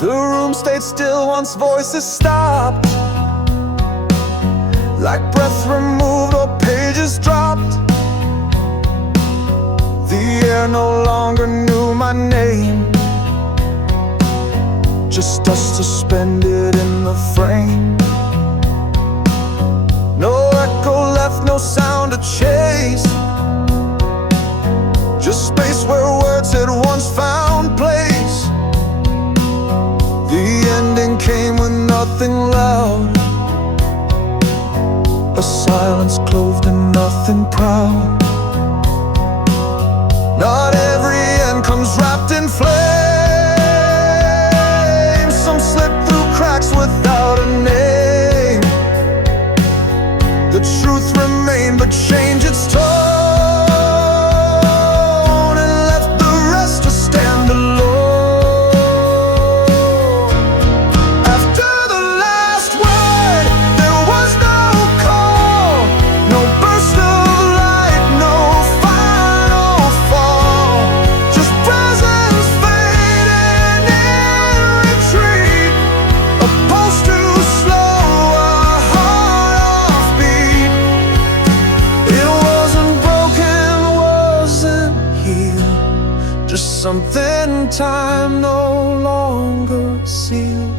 The room stayed still once voices stopped, like breath removed or pages dropped. The air no longer knew my name, just us suspended in the frame. No echo left, no sound to chase, just space where words had once found place. The ending came with nothing loud, a silence clothed in nothing proud. Not every end comes wrapped in flames. Some slip through cracks without a name. The truth remained but changed its tone, and left the rest to stand alone. After the last word, there was no call, no burst of light, no final fall. Just presence fading in retreat, a pulse too slow, a heart offbeat. It wasn't broken, wasn't healed, just something time no longer sealed.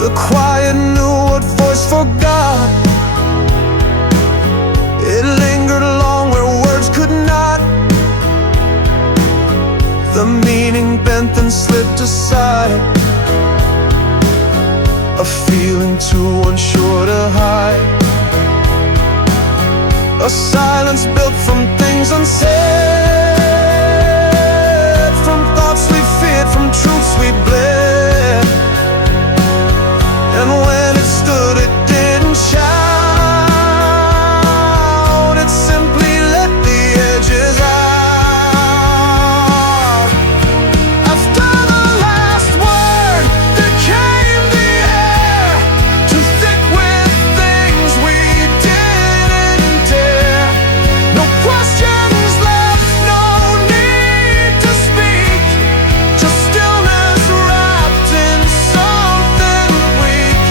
The quiet knew what voice forgot. It lingered long where words could not. The meaning bent and slipped aside, a feeling too unsure to hide. A silence built from things unsaid, from thoughts we feared, from truths we bled. And when it stood, it didn't shout, it simply let the edges out. After the last word, there came the air, too thick with things we didn't dare. No questions left, no need to speak, just stillness wrapped in something weak.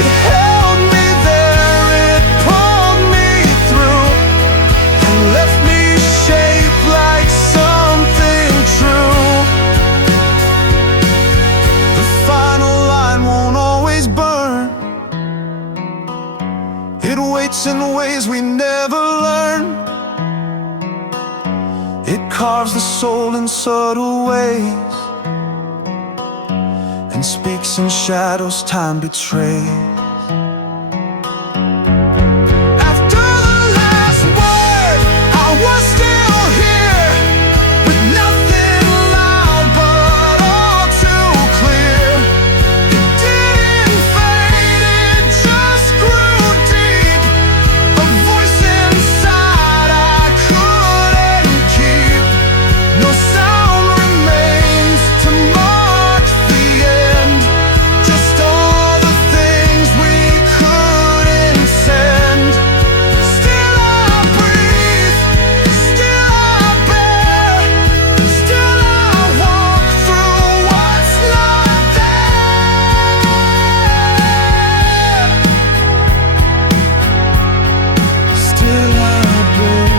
It held me there, it pulled me through, and left me shaped like something true. The final line won't always burn, it waits in ways we never learn. It carves the soul in subtle ways, and speaks in shadows time betrays. After the last word, I was still here, with nothing loud but all too clear. It didn't fade, it just grew deep, a voice inside I couldn't keep. No sound remains to mark the end, just all the things we couldn't send. Still I breathe, still I bear, still I walk through what's not there. Still I bear.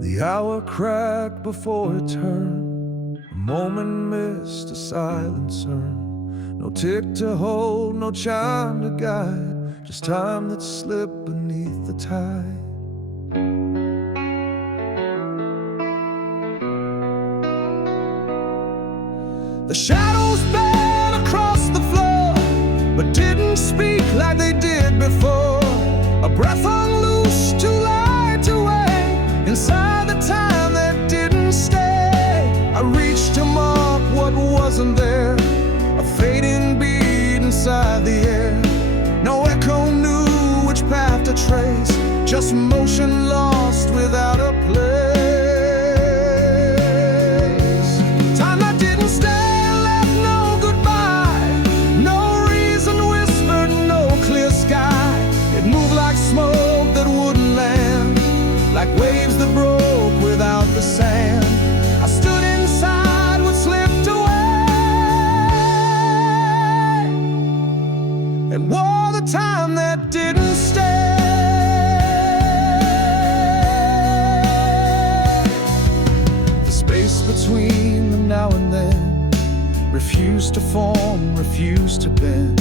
The hour cracked before it turned, a moment missed, a silencer. No tick to hold, no chime to guide, just time that slipped beneath the tide. The shadows bent across the floor, but didn't speak like they did before. A breath hung loose, too light to weigh, inside the time that didn't stay. I just motion lost without a place. Time that didn't stay left no goodbye, no reason whispered, no clear sky. It moved like smoke that wouldn't land, like waves that broke without the sand. I stood inside what slipped away and wore the time that didn't stay. The space between the now and then refused to form, refused to bend.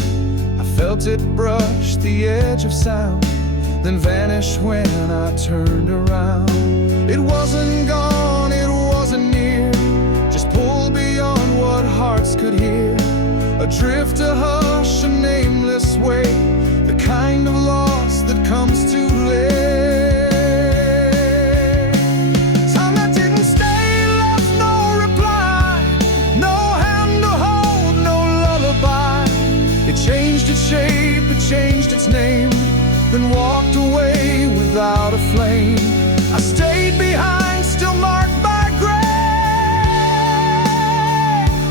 I felt it brush the edge of sound, then vanish when I turned around. It wasn't gone, it wasn't near, just pulled beyond what hearts could hear. Adrift, a hush, a nameless way, the kind of loss that comes too late. Time that didn't stay left no reply, no hand to hold, no lullaby. It changed its shape, it changed its name, then walked away without a flame. I stayed behind, still marked by gray,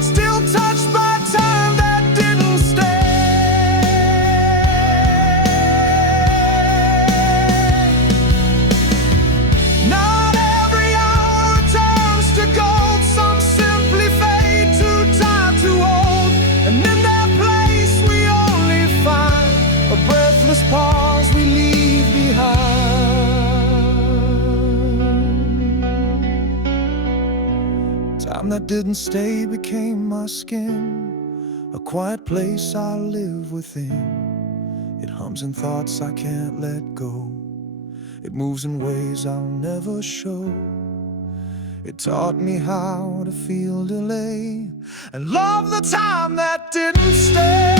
still touched by time that didn't stay. Not every hour returns to gold, some simply fade, too tired, too old. And in that place we only find a breathless pause we leave behind. Time that didn't stay became my skin, a quiet place I live within. It hums in thoughts I can't let go, it moves in ways I'll never show. It taught me how to feel delay and love the time that didn't stay.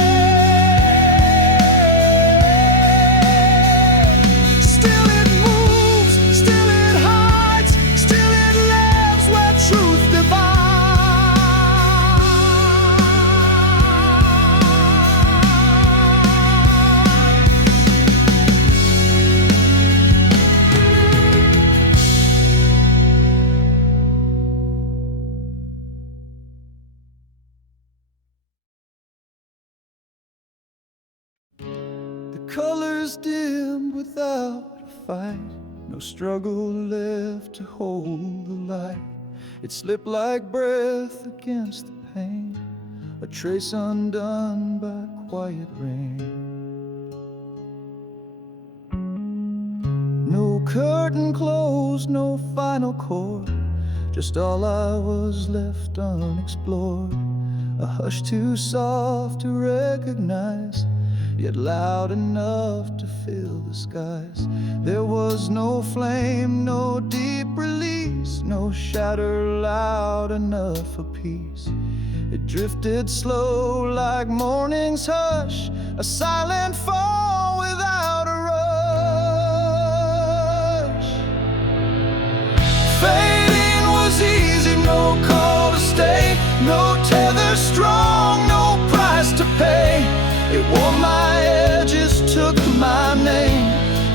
Colors dim without a fight, no struggle left to hold the light. It slipped like breath against the pain, a trace undone by quiet rain. No curtain closed, no final chord, just all I was left unexplored. A hush too soft to recognize, yet loud enough to fill the skies. There was no flame, no deep release, no shatter loud enough for peace. It drifted slow like morning's hush, a silent fall without a rush. Fading was easy, no call to stay, no tether strong, no price to pay. It wore my edges, took my name,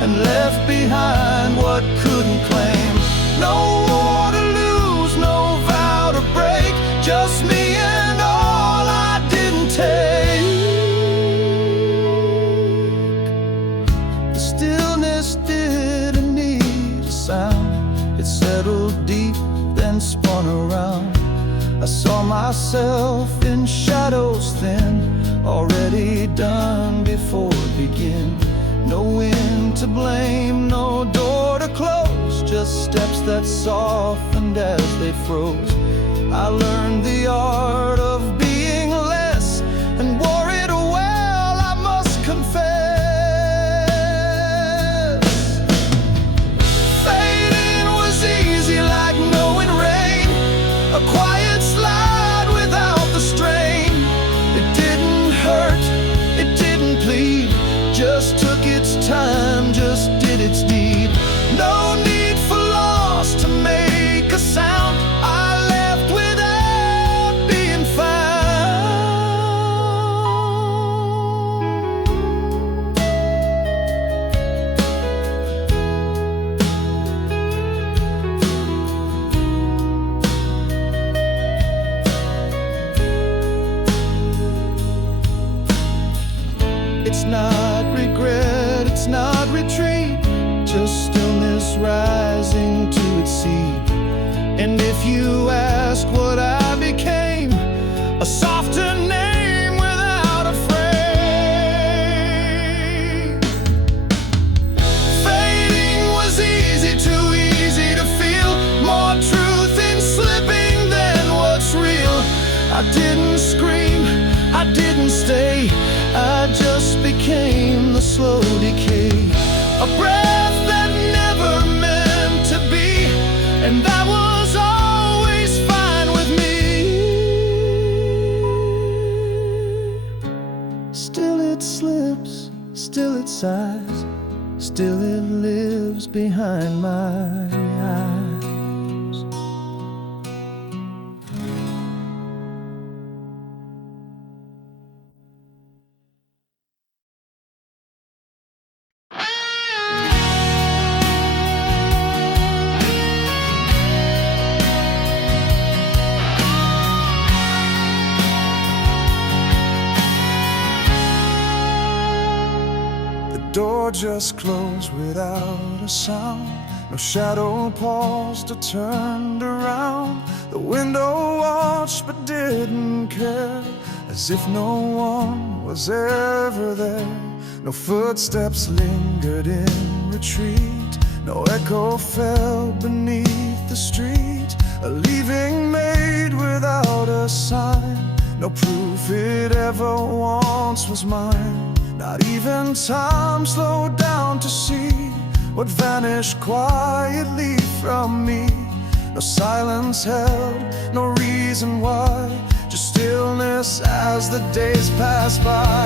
and left behind what couldn't claim. No war to lose, no vow to break, just me and all I didn't take. The stillness didn't need a sound, it settled deep, then spun around. I saw myself in shadows thin, already done before it began. No wind to blame, no door to close, just steps that softened as they froze. I learned the art of being less and wore it well, I must confess. Fading was easy like knowing rain, a quiet slide without the strain. It didn't hurt, it didn't plead, just took its time, just did its deed. No need for loss to make a sound, I left without being found. And if you ask what I became, a softer name without a frame. Fading was easy, too easy to feel. More truth in slipping than what's real. I didn't scream, I didn't stay, I just became the slow decay. A breath that never meant to be, and that was always fine with me. Still it slips, still it sighs, still it lives behind my eyes. Door just closed without a sound. No shadow paused or turned around. The window watched but didn't care, as if no one was ever there. No footsteps lingered in retreat. No echo fell beneath the street. A leaving made without a sign. No proof it ever once was mine. Not even time slowed down to see what vanished quietly from me. No silence held, no reason why, just stillness as the days passed by.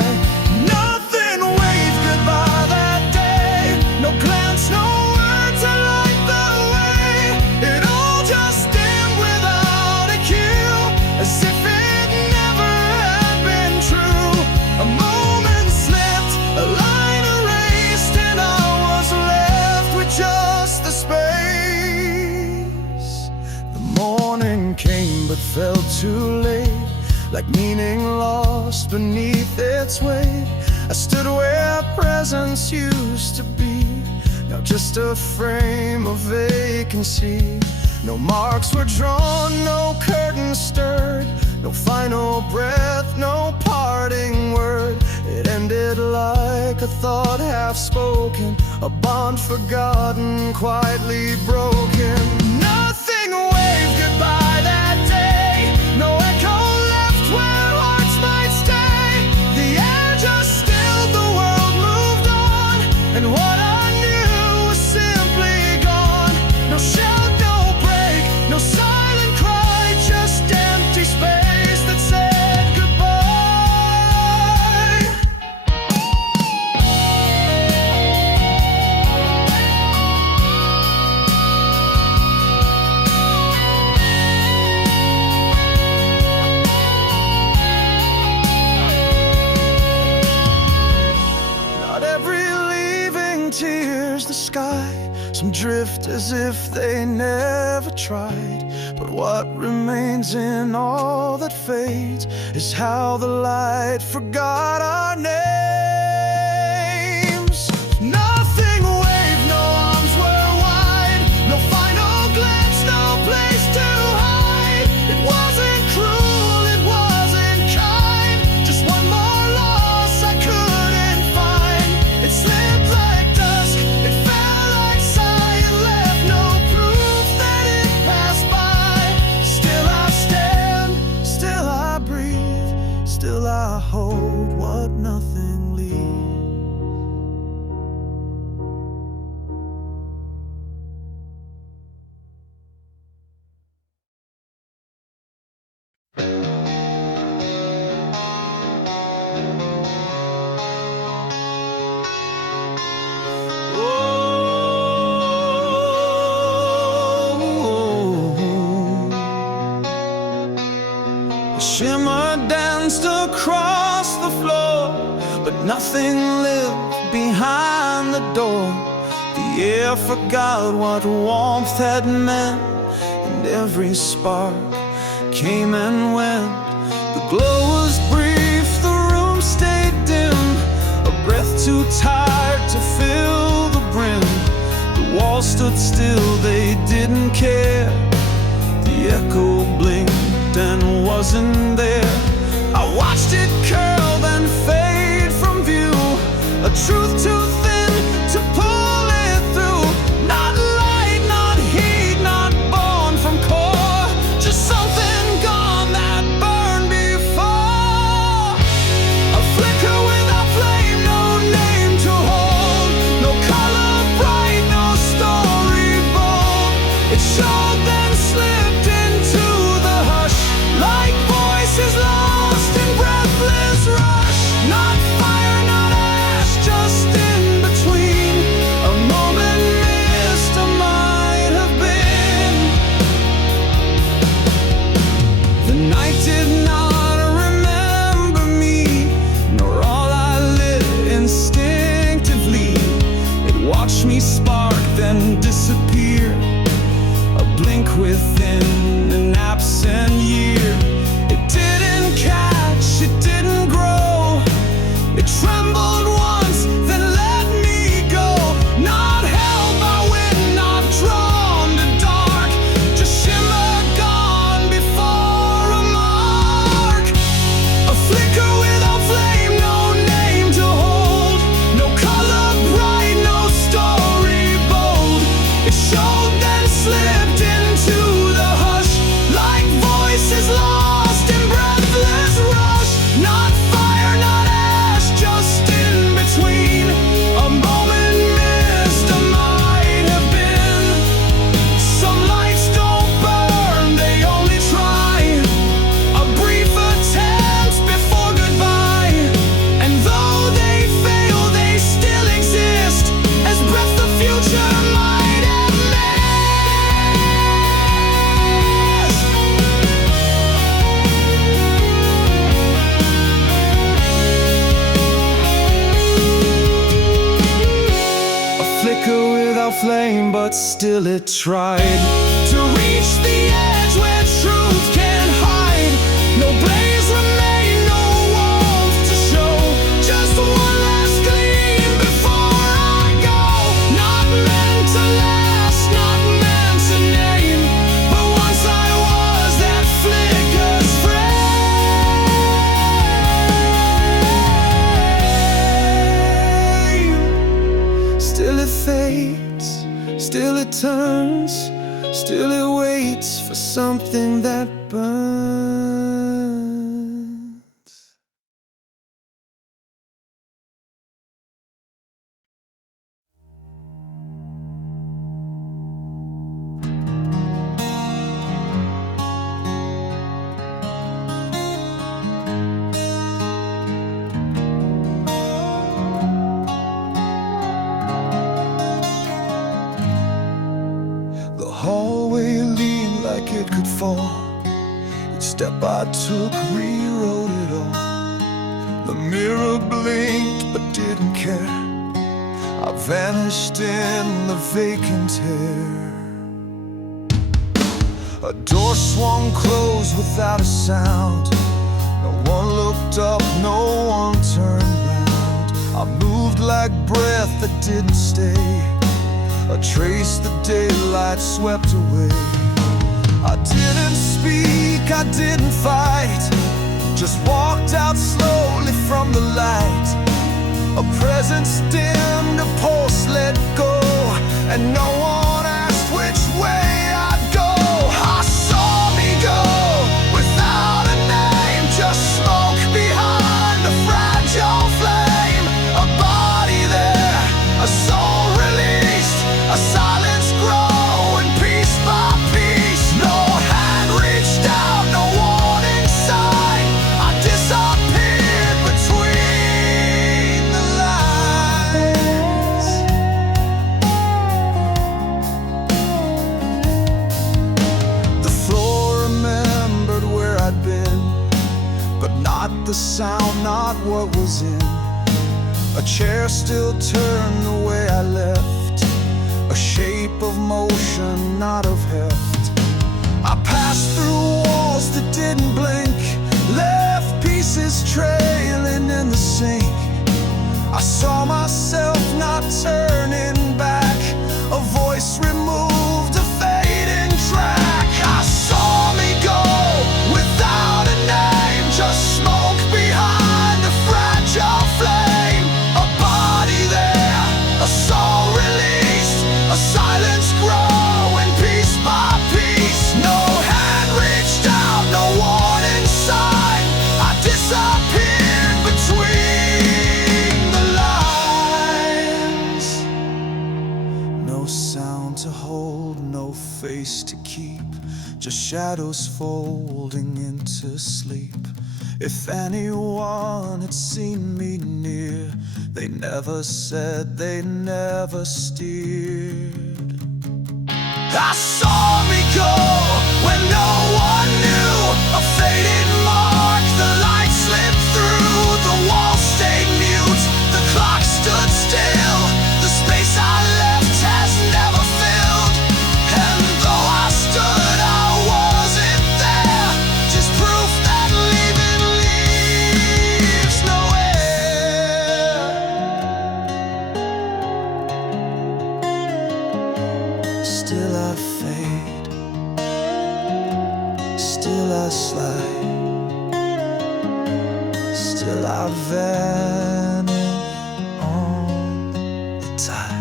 Nothing waved goodbye that day. No glance, no words to light the way. It all just dimmed without a cue, as if it never had been true. A moment slipped, a line erased, and I was left with just the space. The morning came but felt too late, like meaning lost beneath its weight. I stood where presence used to be, now just a frame of vacancy. No marks were drawn, no curtains stirred, no final breath, no parting word. It ended like a thought half spoken, a bond forgotten, quietly broken. Nothing waved goodbye that day. No echo left where hearts might stay. The air just stilled, the world moved on, and what I knew was simply gone. No shout, no break, no silent cry, just empty space that said goodbye. Not every leaving tears the sky. Some drift as if they never tried. But what remains in all that fades is how the light forgot our names. Nothing waved, no arms were wide, no final glance, no place to hide. It wasn't cruel, it wasn't kind, just one more loss I couldn't find. It slipped like dusk, it fell like sigh, it left no proof that it passed by. Still I stand, still I breathe, still I hold what nothing leaves. The shimmer danced across the floor, but nothing lived behind the door. The air forgot what warmth had meant, and every spark came and went. The glow was brief, the room stayed dim, a breath too tired to fill the brim. The walls stood still, they didn't care. wasn't there. I watched it curl then fade from view, a truth too thin to pull it through. Not light, not heat, not born from core, just something gone that burned before. A flicker without flame, no name to hold, no color bright, no story bold. It showed then slipped into the hush, like voices lost in breathless rush. Not fire, not ash, just in between, a moment missed, or might have been. The night did not remember me, nor all I lit instinctively. It watched me spark then disappear, a blink within an absent year. It didn't catch, it didn't grow, it trembled once, then let me go. Not held by wind, not drawn to dark, just shimmer gone before a mark. A flicker without flame, no name to hold, no color bright, no story bold. It showed then slipped into the hush, like voices lost in breathless rush. Not fire, not ash, just in between, a moment missed, or might have been. Some lights don't burn, they only try, a brief attempt before goodbye. And though they fail, they still exist, as breath the future might have missed. A flicker without flame, but still it tried to reach the edge where truth can't hide. No blaze remain, no warmth to show, just one last gleam before I go. Not meant to last, not meant to name, but once I was that flicker's frame. Still it fades, still it turns, still it waits for something that burns. The hallway leaned like it could fall. Each step I took rewrote it all. The mirror blinked but didn't care. I vanished in the vacant air. A door swung closed without a sound. No one looked up, no one turned round. I moved like breath that didn't stay, a trace the daylight swept away. I didn't speak, I didn't fight, just walked out slowly from the light. A presence dimmed, a pulse let go, and no one asked which way I'd go. I saw me go without a name, just smoke behind a fragile flame. A body there, a soul released, a silence growing piece by piece. No hand reached out, no warning sign. I disappeared between the lines. The floor remembered where I'd been, but not the sound, not what was in. A chair still turned the way I left, a shape of motion, not of heft. I passed through walls that didn't blink, left pieces trailing in the sink. I saw myself not turning back, a voice removed, a fading track. I saw me go without a face to keep, just shadows folding into sleep. If anyone had seen me near, they never said, they never steered. I saw me go when no one knew, a faded mark, the light slipped through, the wall stayed mute, the clock stood still, the space I left has never filled. And though I stood, I wasn't there, just proof that leaving leaves nowhere. Still I fade, still I slide, still I vanish on the tide.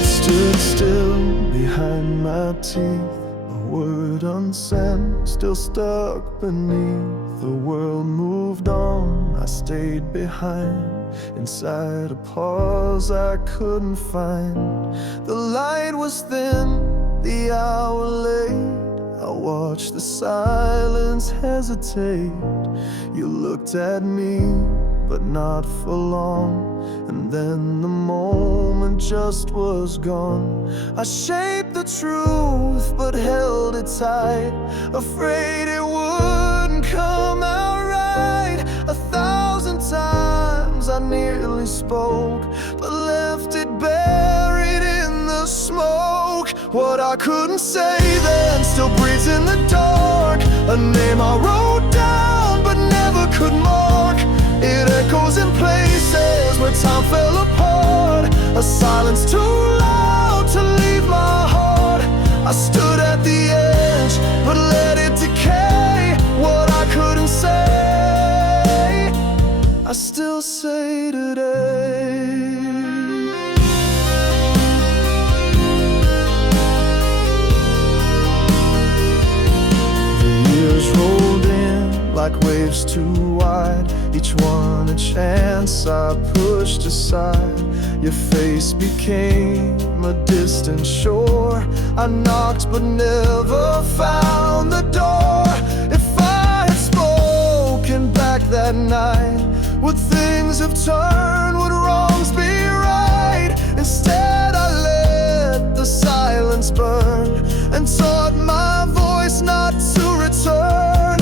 Stood still behind my teeth, a word unsent, still stuck beneath. The world moved on, I stayed behind, inside a pause I couldn't find. The light was thin, the hour late, I watched the silence hesitate. You looked at me, but not for long, and then the moment just was gone. I shaped the truth, but held it tight, afraid it wouldn't come out right. 1,000 times I nearly spoke, but left it buried in the smoke. What I couldn't say then still breathes in the dark, a name I wrote down but never could mark. It echoes in places where time fell apart, a silence too loud to leave my heart. I stood at the edge, but let it decay. What I couldn't say, I still say today. The years rolled in like waves too wide, each one a chance I pushed aside. Your face became a distant shore, I knocked but never found the door. If I had spoken back that night, would things have turned, would wrongs be right? Instead I let the silence burn, and taught my voice not to return.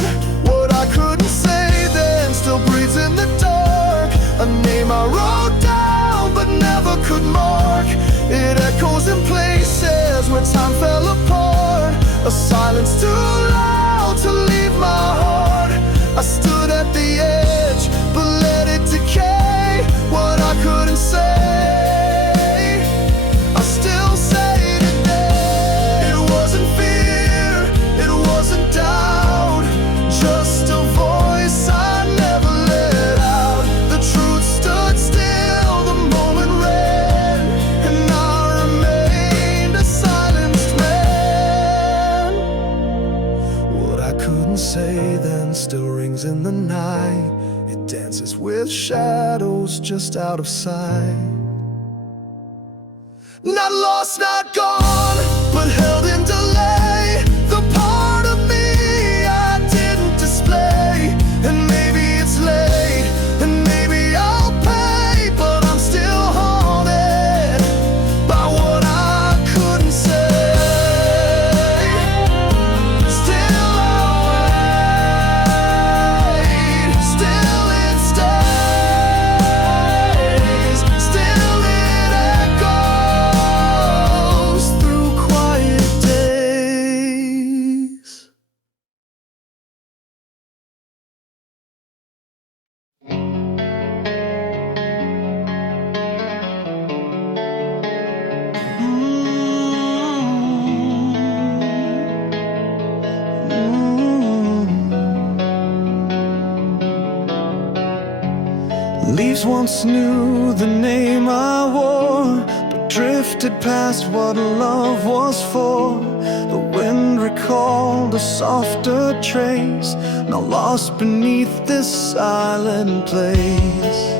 What I couldn't say then still breathes in the dark, a name I wrote down but never could mark. It echoes in places where time fell apart, a silence too loud to leave my heart. I stood at the edge, but let it decay. What I couldn't say, I still say today. It wasn't fear, it wasn't doubt, just a voice I never let out. The truth stood still, the moment ran, and I remained a silenced man. What I couldn't say then still rings in the night, it dances with shadows just out of sight. Not lost, not gone, but held in delay. The part of me I didn't display, and maybe it's late, and maybe I'll pay, but I'm still haunted by what I couldn't say. Still I wait, still it stays, still it echoes through quiet Leaves once knew the name I wore, but drifted past what love was for. The wind recalled a softer trace, now lost beneath this silent place.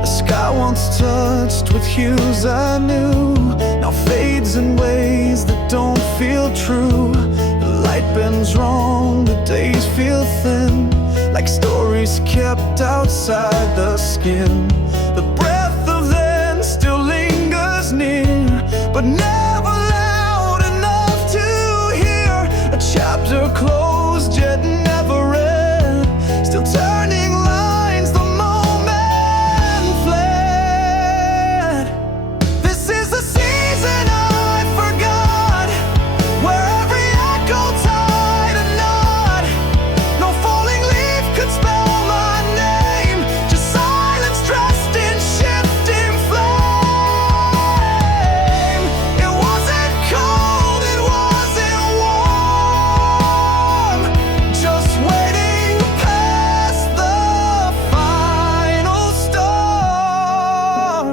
The sky once touched with hues I knew, now fades in ways that don't feel true. The light bends wrong, the days feel thin, like stories kept outside the skin. The breath of then still lingers near, but never loud enough to hear. A chapter closed yet never read, still turning lines the moment fled. This is the season I forgot, where every echo tied a knot. No falling leaf could spell my name, just silence dressed in shifting flame. It wasn't cold, it wasn't warm, just waiting past the final storm.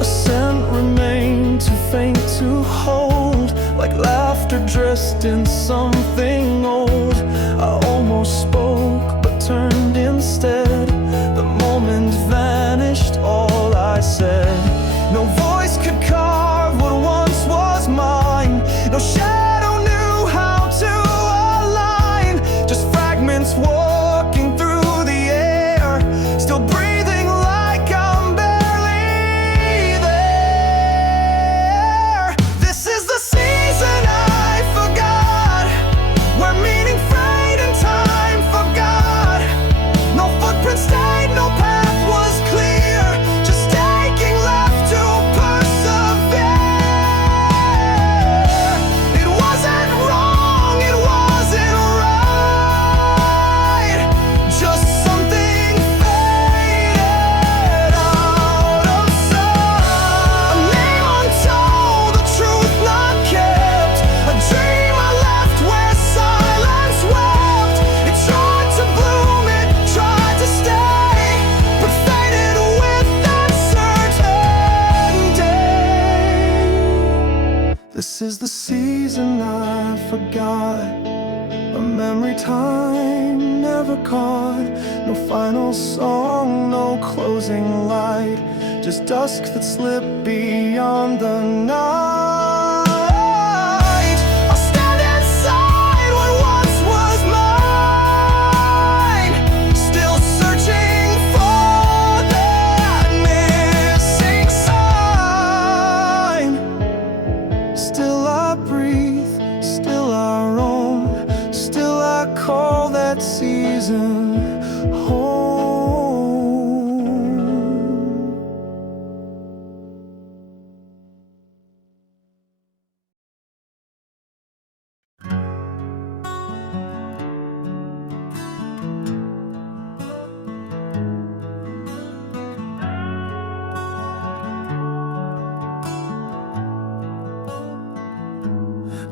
A scent remained too faint to hold, like laughter dressed in something old. I almost spoke but turned instead. The moment vanished, all I said. No voice could carve what once was mine, no shadow knew how to align. Just fragments walking through the air, still breathing like I'm barely there. This is the season I forgot, where meaning frayed and time forgot. No footprints stayed, no path was clear, just taking left to persevere. It wasn't wrong, it wasn't right, just something faded out of sight. A name untold, a truth not kept, a dream I left where silence wept. It tried to bloom, it tried to stay, but faded with that certainty. This is the season I forgot, a memory time never caught. No final song, no closing light, just dusk that slipped beyond the night. I'll stand inside what once was mine, still searching for that missing sign. Still I breathe, still I roam, still I call that season home.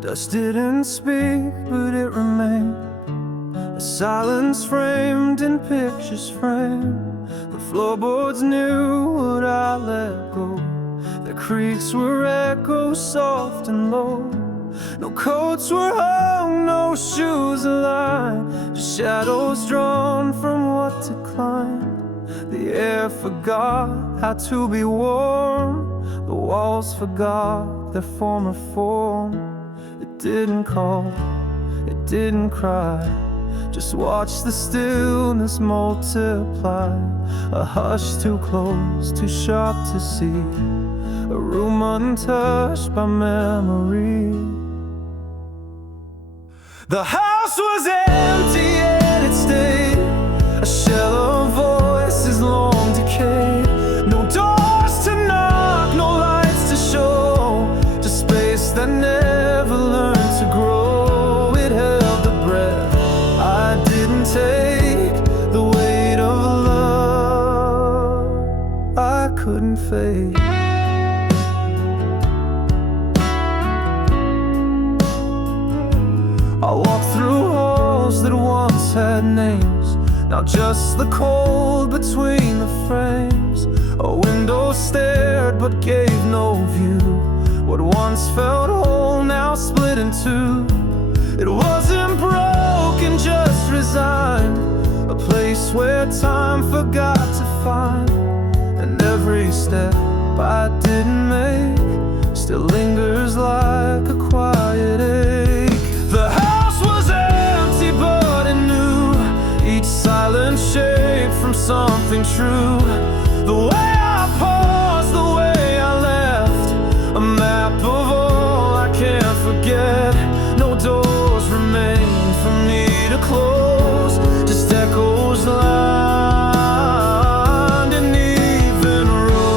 Dust didn't speak, but it remained, a silence framed in pictures framed. The floorboards knew what I let go, the creaks were echoes soft and low. No coats were hung, no shoes aligned, just shadows drawn from what declined. The air forgot how to be warm, the walls forgot their former form. It didn't call, it didn't cry, just watch the stillness multiply. A hush too close, too sharp to see, a room untouched by memory. The house was empty and it stayed, a shell of voices long decayed. No doors to knock, no lights to show, just space that never learned to grow. It held the breath I didn't take, the weight of love I couldn't fade. I walked through halls that once had names, now just the cold between the frames. A window stared but gave no view. What once felt whole now split in two. It wasn't broken, just resigned, a place where time forgot to find. And every step I didn't make still lingers like a quiet ache. The house was empty but it knew each silent shape from something true. The way I paused, the way I left, a map of all I can't forget. No doors remain for me to close, just echoes lined an even road.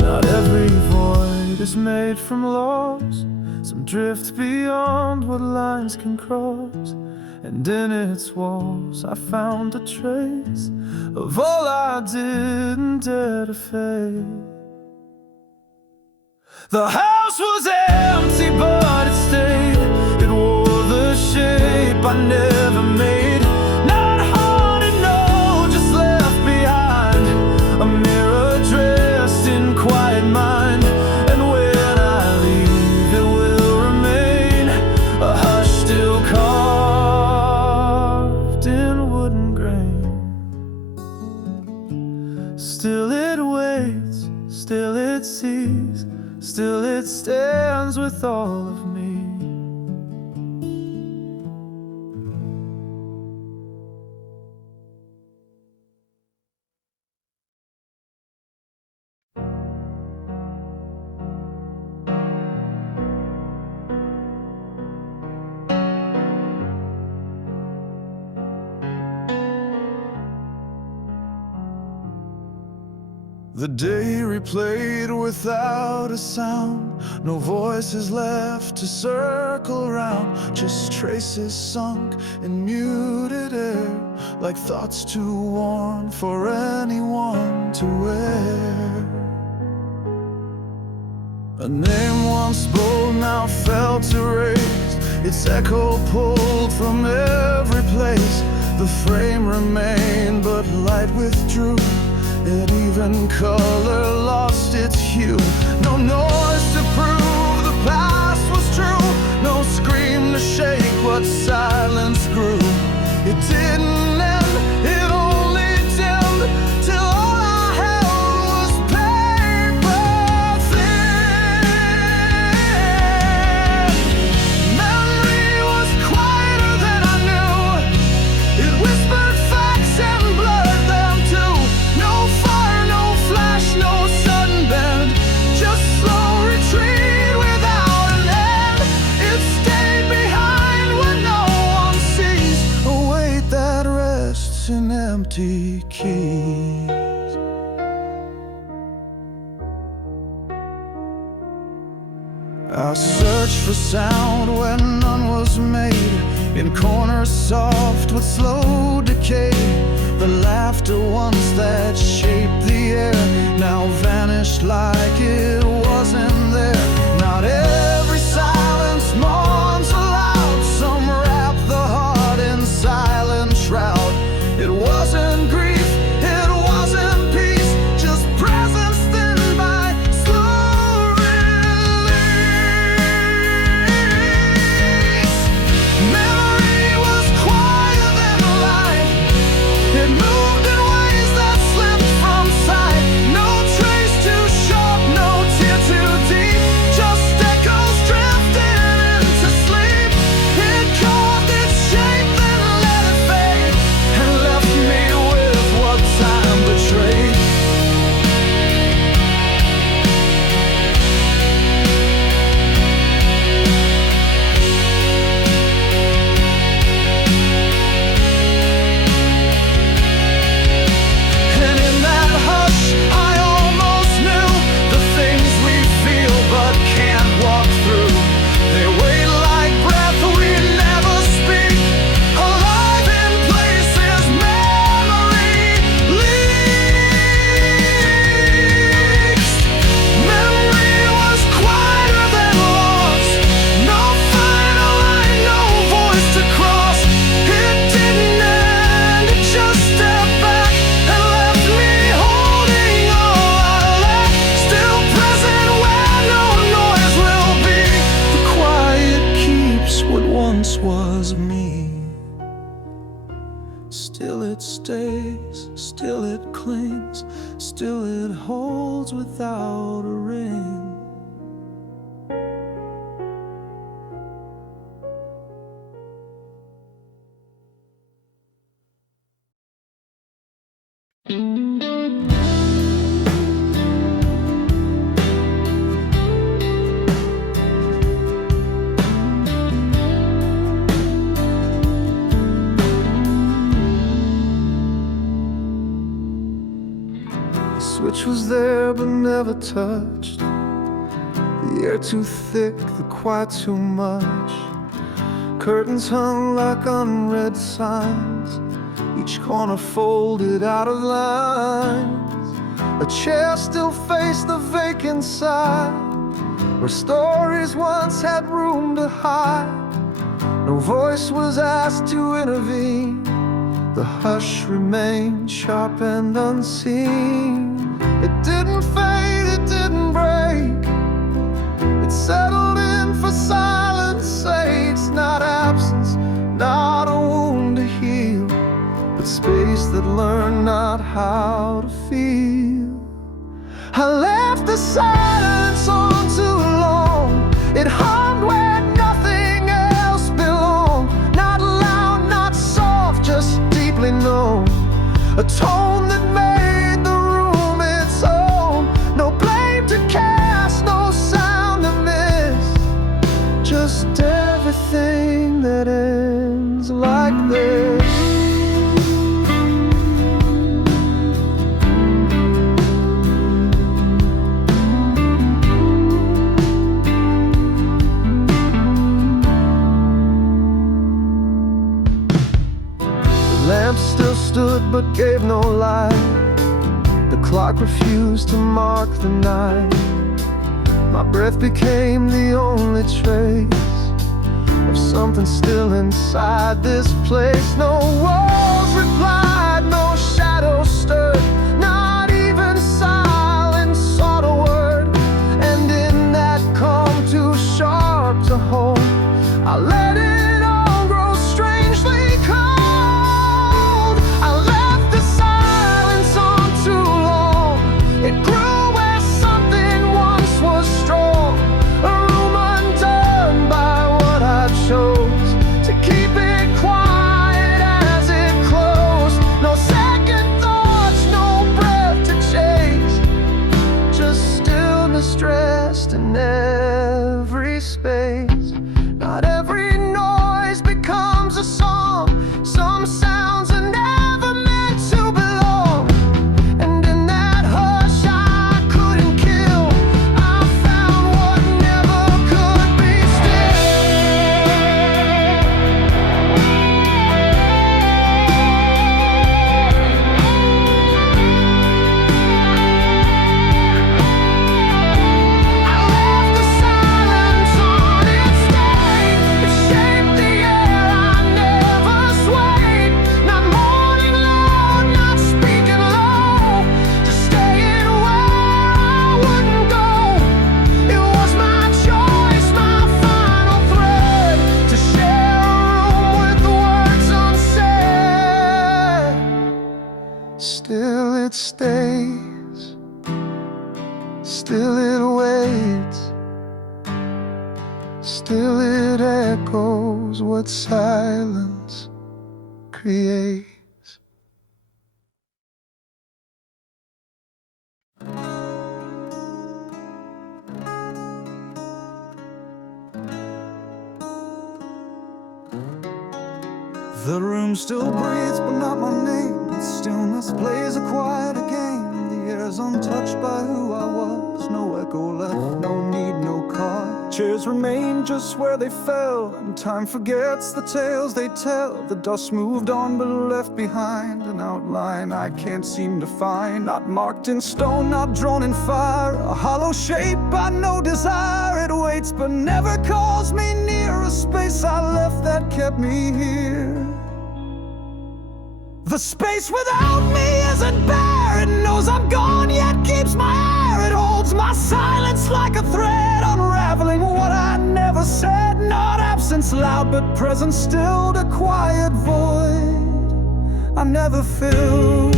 Not every void is made from loss. Some drift beyond what lines can cross, and in its walls I found a trace of all I didn't dare to face. The house was empty but it stayed. It wore the shape I never made. Not haunted, no, just left behind, a mirror dressed in quiet mind. And when I leave it will remain a hush still carved in wooden grain. Still it waits, still it sees, still it stands with all of me. The day replayed without a sound, no voices left to circle round, just traces sunk in muted air, like thoughts too worn for anyone to wear. A name once bold now felt erased, its echo pulled from every place. The frame remained but light withdrew, and even color lost its hue. No noise to prove the past was true, no scream to shake what silence grew. It didn't end, it only dimmed, till all I held was paper thin. Memory was quieter than I knew. It whispered facts and blurred them too. No fire, no flash, no sudden bend, just slow retreat without an end. It stayed behind when no one sees, a weight that rests in empty keys. I searched for sound when none was made, in corners soft with slow decay. The laughter once that shaped the air now vanished like it wasn't there. Not every silence mourns aloud, some wrap the heart in silent shroud. It wasn't grief, it wasn't peace, just presence thinned by slow release. Memory was quieter than life, it moved in ways that slipped from sight. No trace too sharp, no without a ring. The switch was there but never touched. The air too thick, the quiet too much. Curtains hung like unread signs, each corner folded out of lines. A chair still faced the vacant side, where stories once had room to hide. No voice was asked to intervene. The hush remained sharp and unseen. It didn't fade, it didn't break. It settled in for silence sakes. Not absence, not a wound to heal, but space that learned not how to feel. I left the silence on too long. It hummed where nothing else belonged. Not loud, not soft, just deeply known. A tone that made the room its own. No blame to cast, no sound to miss. Just everything that ends like this. Lamp still stood but gave no light. The clock refused to mark the night. My breath became the only trace of something still inside this place. No walls replied, no shadows stirred. Not even silence sought a word. And in that calm too sharp to hold, I let it all grow strangely cold. I left the silence on too long. It grew where something once was strong. A room undone by what I chose to keep it quiet as it closed. No second thoughts, no breath to chase. Just stillness dressed in every space. Not every noise becomes a song. Some sounds are never meant to belong. And in that hush I couldn't kill, I found what never could be still. I left the silence on its day. It shaped the air, I never swayed. Not mourning loud, not speaking low, just staying where I wouldn't go. It was my choice, my final thread, to share a room with words unsaid. Still it stays, still it waits, still it echoes what silence creates. The room still breathes, but not my name. Its stillness plays a quieter game. The air's untouched by who I was. No echo left, no need, no call. Chairs remain just where they fell, and time forgets the tales they tell. The dust moved on but left behind an outline I can't seem to find. Not marked in stone, not drawn in fire. A hollow shape by no desire. It waits but never calls me near. A space I left that kept me here. The space without me isn't bare. It knows I'm gone yet keeps my air. It holds my silence like a thread, unraveling what I never said. Not absence loud but presence stilled, a quiet void I never filled.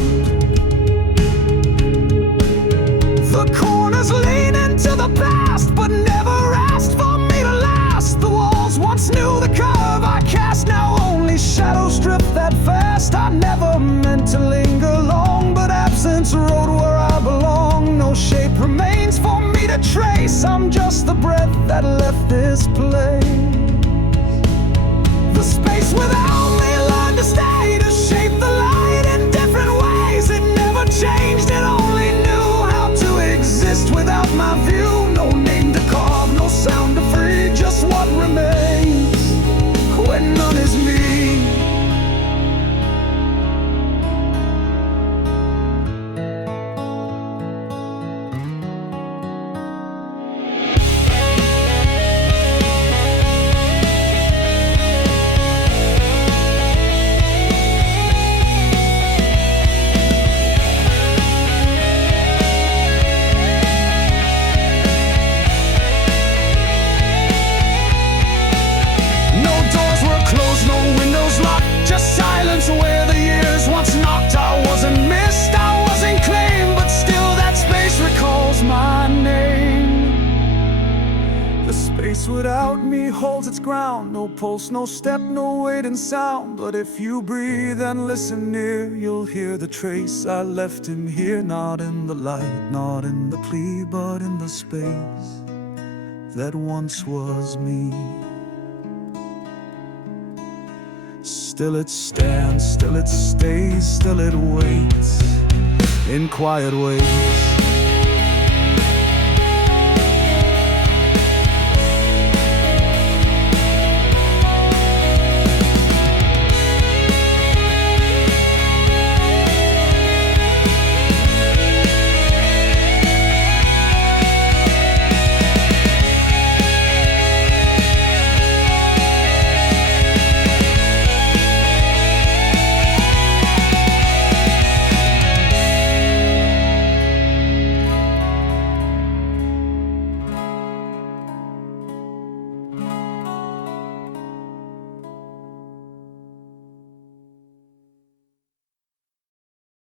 The corners lean into the past, but never asked for me to last. The walls once knew the curve I cast, now only shadows drift that fast. I never meant to linger long, but absence rode where I belong. No shape remains for me to trace, I'm just the breath that left this place. The space without me learned to stay, to shape the light in different ways. It never changed, it only knew how to exist without my view. No name to carve, no sound to free, just what remains when none is me. Where the years once knocked, I wasn't missed, I wasn't claimed, but still that space recalls my name. The space without me holds its ground, no pulse, no step, no weight and sound. But if you breathe and listen near, you'll hear the trace I left in here. Not in the light, not in the plea, but in the space that once was me. Still it stands, still it stays, still it waits in quiet ways.